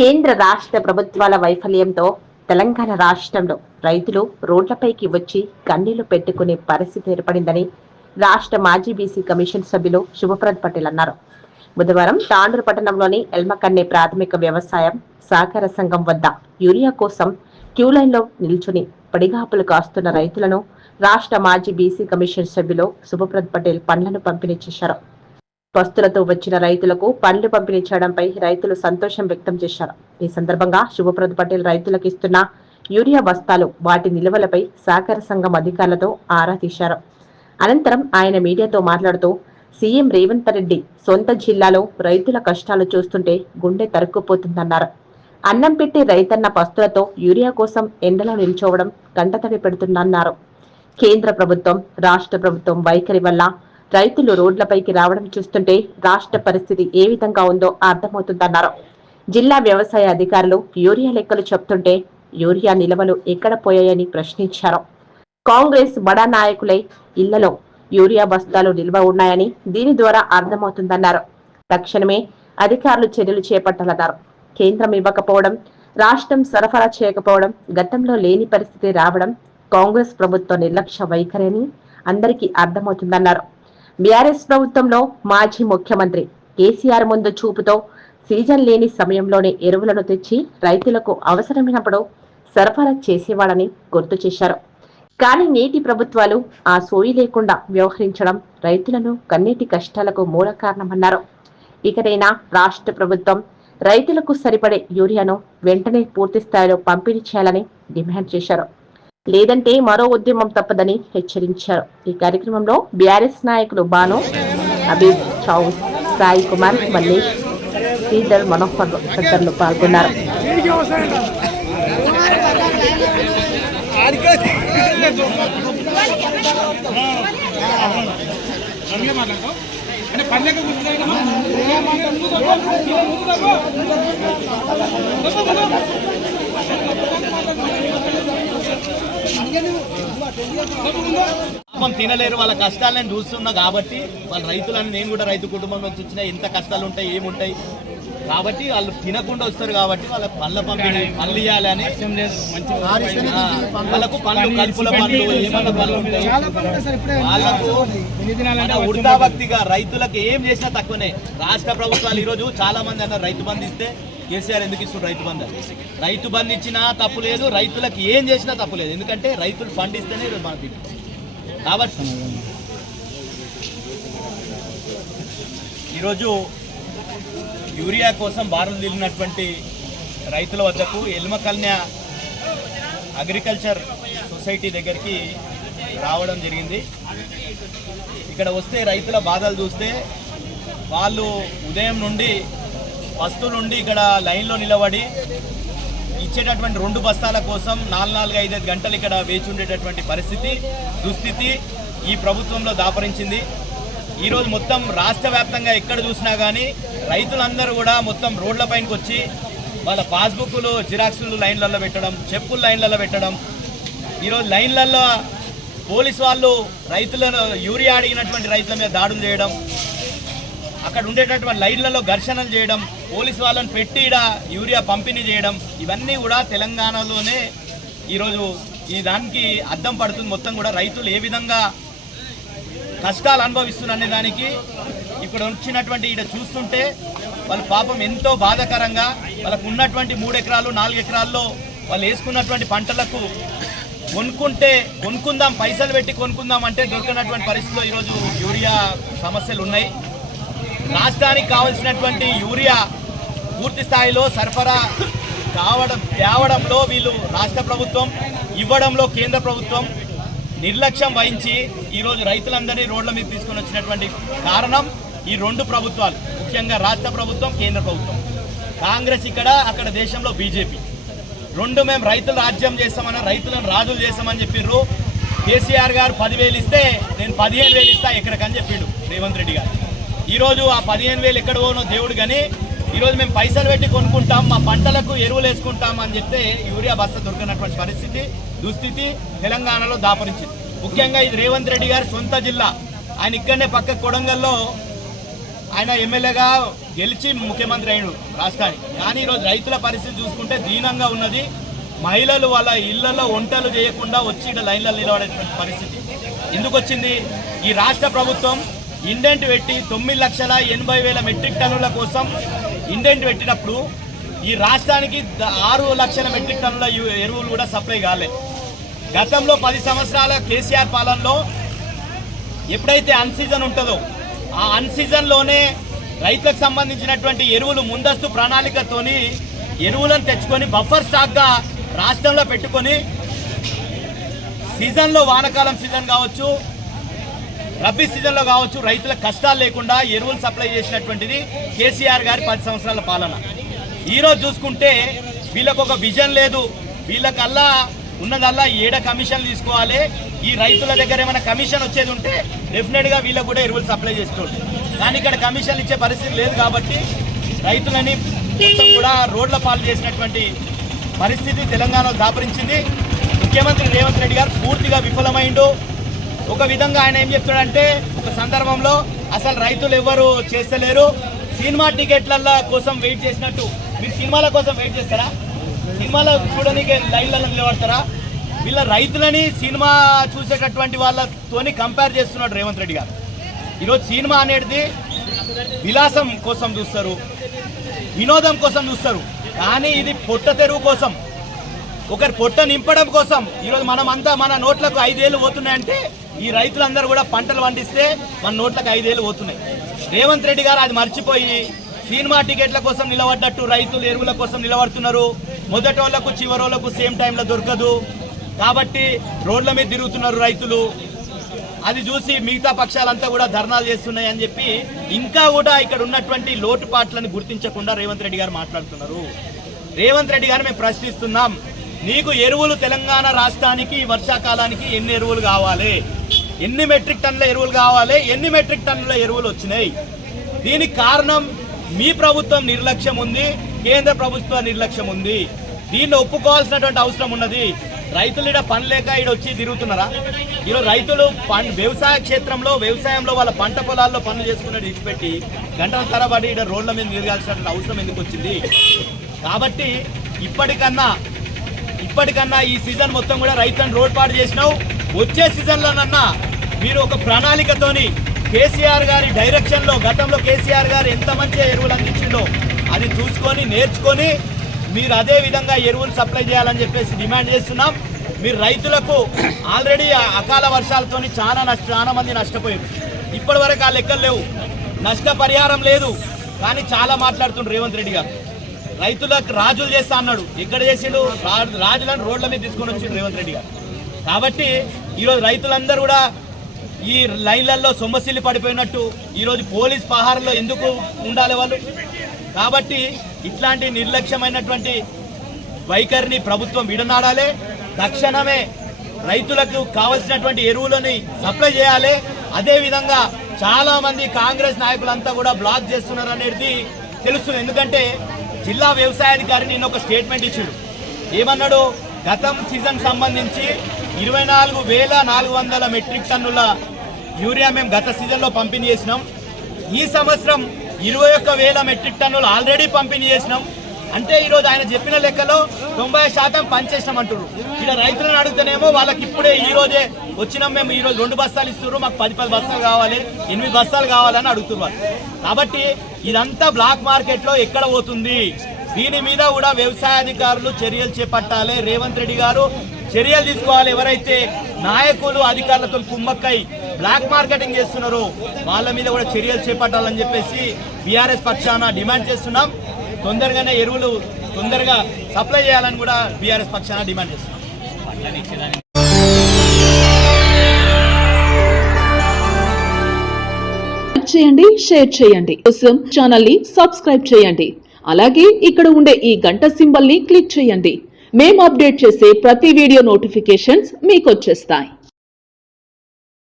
కేంద్ర రాష్ట్ర ప్రభుత్వాల వైఫల్యంతో తెలంగాణ రాష్ట్రంలో రైతులు రోడ్లపైకి వచ్చి కన్నీళ్ళు పెట్టుకునే పరిస్థితి ఏర్పడిందని రాష్ట్ర మాజీ బీసీ కమిషన్ సభ్యులు శుభప్రద్ పటేల్ అన్నారు. బుధవారం తాండూరు పట్టణంలోని ఎల్మకన్నె ప్రాథమిక వ్యవసాయం సహకార సంఘం వద్ద యూరియా కోసం క్యూ లైన్లో నిల్చుని పడిగాపులు కాస్తున్న రైతులను రాష్ట్ర మాజీ బీసీ కమిషన్ సభ్యులు శుభప్రద్ పటేల్ పండ్లను పంపిణీ చేశారు. పస్తులతో వచ్చిన రైతులకు పండ్లు పంపిణీ చేయడంపై రైతులు సంతోషం వ్యక్తం చేశారు. ఈ సందర్భంగా శుభప్రద్ పటేల్ రైతులకు ఇస్తున్న యూరియా బస్తాలు వాటి నిల్వలపై సహకార సంఘం అధికారులతో ఆరా తీశారు. అనంతరం ఆయన మీడియాతో మాట్లాడుతూ సీఎం రేవంత్ రెడ్డి సొంత జిల్లాలో రైతుల కష్టాలు చూస్తుంటే గుండె తరుక్కుపోతుందన్నారు. అన్నం పెట్టి రైతన్న పస్తులతో యూరియా కోసం ఎండలో నిల్చోవడం గంటతడి పెడుతుందన్నారు. కేంద్ర ప్రభుత్వం రాష్ట్ర ప్రభుత్వం వైఖరి వల్ల రైతులు రోడ్లపైకి రావడం చూస్తుంటే రాష్ట్ర పరిస్థితి ఏ విధంగా ఉందో అర్థమవుతుందన్నారు. జిల్లా వ్యవసాయ అధికారులు యూరియా లెక్కలు చెప్తుంటే యూరియా నిల్వలు ఎక్కడ పోయాయని ప్రశ్నించారు. కాంగ్రెస్ బడా నాయకులై ఇళ్ళలో యూరియా బస్తాలు నిల్వ ఉన్నాయని దీని ద్వారా అర్థమవుతుందన్నారు. తక్షణమే అధికారులు చర్యలు చేపట్టాలన్నారు. కేంద్రం ఇవ్వకపోవడం రాష్ట్రం సరఫరా చేయకపోవడం గతంలో లేని పరిస్థితి రావడం కాంగ్రెస్ ప్రభుత్వ నిర్లక్ష్య వైఖరి అని అందరికీ అర్థమవుతుందన్నారు. బీఆర్ఎస్ ప్రభుత్వంలో మాజీ ముఖ్యమంత్రి కేసీఆర్ ముందు చూపుతో సీజన్ లేని సమయంలోనే ఎరువులను తెచ్చి రైతులకు అవసరమైనప్పుడు సరఫరా చేసేవాడని గుర్తు చేశారు. కానీ నేటి ప్రభుత్వాలు ఆ సోయి లేకుండా వ్యవహరించడం రైతులను కన్నీటి కష్టాలకు మూల కారణమన్నారు. ఇకనైనా రాష్ట్ర ప్రభుత్వం రైతులకు సరిపడే యూరియాను వెంటనే పూర్తి స్థాయిలో పంపిణీ చేయాలని డిమాండ్ చేశారు. లేదంటే మరో ఉద్యమం తప్పదని హెచ్చరించారు. ఈ కార్యక్రమంలో బీఆర్ఎస్ నాయకులు బాను అబీబ్ చౌ సాయి కుమార్ మల్లేష్ శ్రీధర్ మనోహర్ తదితరులు పాల్గొన్నారు. అంటే పాపం తినలేరు వాళ్ళ కష్టాలు నేను చూస్తున్నా కాబట్టి వాళ్ళ రైతులని నేను కూడా రైతు కుటుంబం నుంచి వచ్చిన ఎంత కష్టాలు ఉంటాయి ఏముంటాయి. కాబట్టి వాళ్ళు తినకుండా వస్తారు కాబట్టి వాళ్ళ పళ్ళ పంపిణీ పళ్ళు ఇవ్వాలని వాళ్ళకు పళ్ళు కడుపుల పళ్ళు ఏమన్నా పళ్ళు ఉంటాయి. వాళ్ళకు మన ఉడతా భక్తిగా రైతులకు ఏం చేసినా తక్కువనే. రాష్ట్ర ప్రభుత్వాలు ఈరోజు చాలా మంది అన్నారు రైతు బంధు ఇస్తే కేసీఆర్ ఎందుకు ఇస్తుంది రైతు బంధు? రైతు బంధు ఇచ్చినా తప్పు లేదు రైతులకు ఏం చేసినా తప్పు లేదు. ఎందుకంటే రైతులు పండిస్తేనే మన మనకి కాబట్టి ఈరోజు యూరియా కోసం బారులు తిరిగినటువంటి రైతుల వద్దకు ఎల్మకల్య అగ్రికల్చర్ సొసైటీ దగ్గరికి రావడం జరిగింది. ఇక్కడ వస్తే రైతుల బాధలు చూస్తే వాళ్ళు ఉదయం నుండి ఫస్ట్ నుండి ఇక్కడ లైన్లో నిలబడి ఇచ్చేటటువంటి రెండు బస్తాల కోసం నాలుగు నాలుగు ఐదు గంటలు ఇక్కడ వేచి ఉండేటటువంటి పరిస్థితి దుస్థితి ఈ ప్రభుత్వంలో దాపరించింది. ఈరోజు మొత్తం రాష్ట్ర వ్యాప్తంగా ఎక్కడ చూసినా కానీ రైతులందరూ కూడా మొత్తం రోడ్లపైనకి వచ్చి వాళ్ళ పాస్బుక్లు జిరాక్స్లు లైన్లలో పెట్టడం చెప్పులు లైన్లలో పెట్టడం. ఈరోజు లైన్లలో పోలీస్ వాళ్ళు రైతులను యూరియా అడిగినటువంటి రైతుల మీద దాడులు చేయడం. అక్కడ ఉండేటటువంటి లైన్లలో ఘర్షణలు చేయడం పోలీస్ వాళ్ళని పెట్టి ఈడ యూరియా పంపిణీ చేయడం ఇవన్నీ కూడా తెలంగాణలోనే ఈరోజు ఈ దానికి అద్దం పడుతుంది. మొత్తం కూడా రైతులు ఏ విధంగా కష్టాలు అనుభవిస్తున్న దానికి ఇక్కడ వచ్చినటువంటి ఇక్కడ చూస్తుంటే వాళ్ళ పాపం ఎంతో బాధాకరంగా వాళ్ళకు ఉన్నటువంటి మూడు ఎకరాలు నాలుగు ఎకరాల్లో వాళ్ళు వేసుకున్నటువంటి పంటలకు కొనుక్కుంటే కొనుక్కుందాం పైసలు పెట్టి కొనుక్కుందాం అంటే దొరికినటువంటి పరిస్థితిలో ఈరోజు యూరియా సమస్యలు ఉన్నాయి. రాష్ట్రానికి కావలసినటువంటి యూరియా పూర్తి స్థాయిలో సరఫరా కావడం తేవడంలో వీళ్ళు రాష్ట్ర ప్రభుత్వం ఇవ్వడంలో కేంద్ర ప్రభుత్వం నిర్లక్ష్యం వహించి ఈరోజు రైతులందరినీ రోడ్ల మీద తీసుకొని వచ్చినటువంటి కారణం ఈ రెండు ప్రభుత్వాలు. ముఖ్యంగా రాష్ట్ర ప్రభుత్వం కేంద్ర ప్రభుత్వం. కాంగ్రెస్ ఇక్కడ అక్కడ దేశంలో బీజేపీ. రెండు మేము రైతులు రాజ్యం చేస్తామని రైతులను రాజులు చేస్తామని చెప్పిర్రు. కేసీఆర్ గారు పదివేలు ఇస్తే నేను పదిహేను వేలు ఇస్తా ఎక్కడికని చెప్పిండు రేవంత్ రెడ్డి గారు. ఈరోజు ఆ పదిహేను వేలు ఎక్కడ పోనో దేవుడు కానీ ఈరోజు మేము పైసలు పెట్టి కొనుక్కుంటాం మా పంటలకు ఎరువులు వేసుకుంటాం అని చెప్తే యూరియా బస్తా దొరికినటువంటి పరిస్థితి దుస్థితి తెలంగాణలో దాపరించింది. ముఖ్యంగా ఇది రేవంత్ రెడ్డి గారి సొంత జిల్లా. ఆయన ఇక్కడనే పక్క కొడంగల్లో ఆయన ఎమ్మెల్యేగా గెలిచి ముఖ్యమంత్రి అయినాడు రాష్ట్రానికి. కానీ ఈరోజు రైతుల పరిస్థితి చూసుకుంటే దీనంగా ఉన్నది. మహిళలు వాళ్ళ ఇళ్ళలో వంటలు చేయకుండా వచ్చి ఇక్కడ లైన్లలో నిలబడేటువంటి పరిస్థితి. ఎందుకు వచ్చింది? ఈ రాష్ట్ర ప్రభుత్వం ఇండెంట్ పెట్టి తొమ్మిది లక్షల ఎనభై వేల మెట్రిక్ టన్నుల కోసం ఇండెంట్ పెట్టినప్పుడు ఈ రాష్ట్రానికి ద- ఆరు లక్షల మెట్రిక్ టన్నుల ఎరువులు కూడా సప్లై కాలేదు గతంలో పది సంవత్సరాల కేసీఆర్ పాలనలో ఎప్పుడైతే అన్ సీజన్ ఉంటుందో ఆ అన్ సీజన్లోనే రైతులకు సంబంధించినటువంటి ఎరువులు ముందస్తు ప్రణాళికతోని ఎరువులను తెచ్చుకొని బఫర్ స్టాక్గా రాష్ట్రంలో పెట్టుకొని సీజన్లో వానకాలం సీజన్ కావచ్చు రబీ సీజన్లో కావచ్చు రైతుల కష్టాలు లేకుండా ఎరువులు సప్లై చేసినటువంటిది కేసీఆర్ గారి పది సంవత్సరాల పాలన. ఈరోజు చూసుకుంటే వీళ్ళకు ఒక విజన్ లేదు. వీళ్ళకల్లా ఉన్నదల్లా ఏడ కమిషన్ తీసుకోవాలి. ఈ రైతుల దగ్గర ఏమైనా కమిషన్ వచ్చేది ఉంటే డెఫినెట్గా వీళ్ళకు కూడా ఎరువులు సప్లై చేస్తుంది కానీ ఇక్కడ కమిషన్ ఇచ్చే పరిస్థితి లేదు కాబట్టి రైతులని కూడా రోడ్ల పాలు చేసినటువంటి పరిస్థితి తెలంగాణలో దాపరించింది. ముఖ్యమంత్రి రేవంత్ రెడ్డి గారు పూర్తిగా విఫలమైండు. ఒక విధంగా ఆయన ఏం చెప్తాడంటే ఒక సందర్భంలో అసలు రైతులు ఎవ్వరు చేస్తలేరు. సినిమా టికెట్ల కోసం వెయిట్ చేసినట్టు. మీరు సినిమాల కోసం వెయిట్ చేస్తారా? సినిమాలో చూడడానికి లైన్లలో నిలబడతారా? వీళ్ళ రైతులని సినిమా చూసేటటువంటి వాళ్ళతోని కంపేర్ చేస్తున్నాడు రేవంత్ రెడ్డి గారు. ఈరోజు సినిమా అనేది విలాసం కోసం చూస్తారు వినోదం కోసం చూస్తారు. కానీ ఇది పొట్ట తెరువు కోసం. ఒకరి పొట్ట నింపడం కోసం ఈరోజు మనం అంతా మన నోట్లకు ఐదేళ్ళు పోతున్నాయంటే ఈ రైతులందరూ కూడా పంటలు పండిస్తే మన నోట్లకు ఐదేళ్ళు పోతున్నాయి. రేవంత్ రెడ్డి గారు అది మర్చిపోయి సినిమా టికెట్ల కోసం నిలబడ్డట్టు రైతులు ఎరువుల కోసం నిలబడుతున్నారు. మొదటి వాళ్ళకు చివరి వాళ్ళకు సేమ్ టైంలో దొరకదు. కాబట్టి రోడ్ల మీద తిరుగుతున్నారు రైతులు. అది చూసి మిగతా పక్షాలంతా కూడా ధర్నాలు చేస్తున్నాయి అని చెప్పి ఇంకా కూడా ఇక్కడ ఉన్నటువంటి లోటుపాట్లను గుర్తించకుండా రేవంత్ రెడ్డి గారు మాట్లాడుతున్నారు. రేవంత్ రెడ్డి గారు మేము ప్రశ్నిస్తున్నాం. నీకు ఎరువులు తెలంగాణ రాష్ట్రానికి వర్షాకాలానికి ఎన్ని ఎరువులు కావాలి? ఎన్ని మెట్రిక్ టన్నుల ఎరువులు కావాలి? ఎన్ని మెట్రిక్ టన్నుల ఎరువులు వచ్చినాయి? దీనికి కారణం మీ ప్రభుత్వం నిర్లక్ష్యం ఉంది కేంద్ర ప్రభుత్వ నిర్లక్ష్యం ఉంది. దీన్ని ఒప్పుకోవాల్సినటువంటి అవసరం ఉన్నది. రైతులు ఇక్కడ పని లేక ఇక్కడ వచ్చి తిరుగుతున్నారా? ఈరోజు రైతులు పన్- వ్యవసాయ క్షేత్రంలో వ్యవసాయంలో వాళ్ళ పంట పొలాల్లో పనులు చేసుకున్నట్టు విడిచిపెట్టి గంటల తరబడి ఇక్కడ రోడ్ల మీద నిలగాల్సినటువంటి అవసరం ఎందుకు వచ్చింది? కాబట్టి ఇప్పటికన్నా ఇప్పటికన్నా ఈ సీజన్ మొత్తం కూడా రైతులను రోడ్ పాటు చేసినావు. వచ్చే సీజన్లోనన్నా మీరు ఒక ప్రణాళికతోని కేసీఆర్ గారి డైరెక్షన్లో గతంలో కేసీఆర్ గారు ఎంత మంచి ఎరువులు అందించిండో అది చూసుకొని నేర్చుకొని మీరు అదే విధంగా ఎరువులు సప్లై చేయాలని చెప్పేసి డిమాండ్ చేస్తున్నాం. మీరు రైతులకు ఆల్రెడీ అకాల వర్షాలతో చాలా నష్ట చాలా మంది నష్టపోయారు. ఇప్పటి వరకు ఆ లెక్కలు లేవు. నష్టపరిహారం లేదు. కానీ చాలా మాట్లాడుతుండ్రు రేవంత్ రెడ్డి గారు. రైతులకు రాజులు చేస్తా అన్నాడు. ఎక్కడ చేసిండు? రాజులను రోడ్ల మీద తీసుకొని వచ్చిండు రేవంత్ రెడ్డి గారు. కాబట్టి ఈరోజు రైతులందరూ కూడా ఈ లైన్లలో సొమ్మసిల్లి పడిపోయినట్టు ఈరోజు పోలీస్ పహారంలో ఎందుకు ఉండాలి వాళ్ళు? కాబట్టి ఇట్లాంటి నిర్లక్ష్యమైనటువంటి వైఖరిని ప్రభుత్వం విడనాడాలి. తక్షణమే రైతులకు కావలసినటువంటి ఎరువులని సప్లై చేయాలి. అదేవిధంగా చాలామంది కాంగ్రెస్ నాయకులంతా కూడా బ్లాక్ చేస్తున్నారు అనేది తెలుస్తుంది. ఎందుకంటే జిల్లా వ్యవసాయాధికారి నేను ఒక స్టేట్మెంట్ ఇచ్చాడు ఏమన్నాడు? గతం సీజన్ సంబంధించి ఇరవై నాలుగు వేల నాలుగు వందల మెట్రిక్ టన్నుల యూరియా మేము గత సీజన్లో పంపిణీ చేసినాం. ఈ సంవత్సరం ఇరవై ఒక్క వేల మెట్రిక్ టన్నులు ఆల్రెడీ పంపిణీ చేసినాం. అంటే ఈరోజు ఆయన చెప్పిన లెక్కలో తొంభై శాతం పనిచేసినాం అంటారు ఇక్కడ రైతులను అడిగితేనేమో వాళ్ళకి ఇప్పుడే ఈ రోజే వచ్చినాం మేము ఈ రోజు రెండు బస్తాలు ఇస్తున్నారు మాకు పది పది బస్తాలు కావాలి ఎనిమిది బస్తాలు కావాలని అడుగుతున్నారు కాబట్టి ఇదంతా బ్లాక్ మార్కెట్లో ఎక్కడ పోతుంది? దీని మీద కూడా వ్యవసాయ అధికారులు చర్యలు చేపట్టాలి. రేవంత్ రెడ్డి గారు చర్యలు తీసుకోవాలి. ఎవరైతే నాయకులు అధికారులతో కుమ్మక్కై బ్లాక్ మార్కెటింగ్ చేస్తున్నారో వాళ్ళ మీద కూడా చర్యలు చేపట్టాలని చెప్పేసి బీఆర్ఎస్ పక్షాన డిమాండ్ చేస్తున్నాం. తొందరగానే ఎరువులు తొందరగా సప్లై చేయాలని కూడా బీఆర్ఎస్ పక్షాన డిమాండ్ చేస్తున్నాం. చేయండి షేర్ చేయండి. కోసం ఛానల్ని సబ్స్క్రైబ్ చేయండి. అలాగే ఇక్కడ ఉండే ఈ గంట సింబల్ని క్లిక్ చేయండి. మేము అప్డేట్ చేసే ప్రతి వీడియో నోటిఫికేషన్స్ మీకు వచ్చేస్తాయి.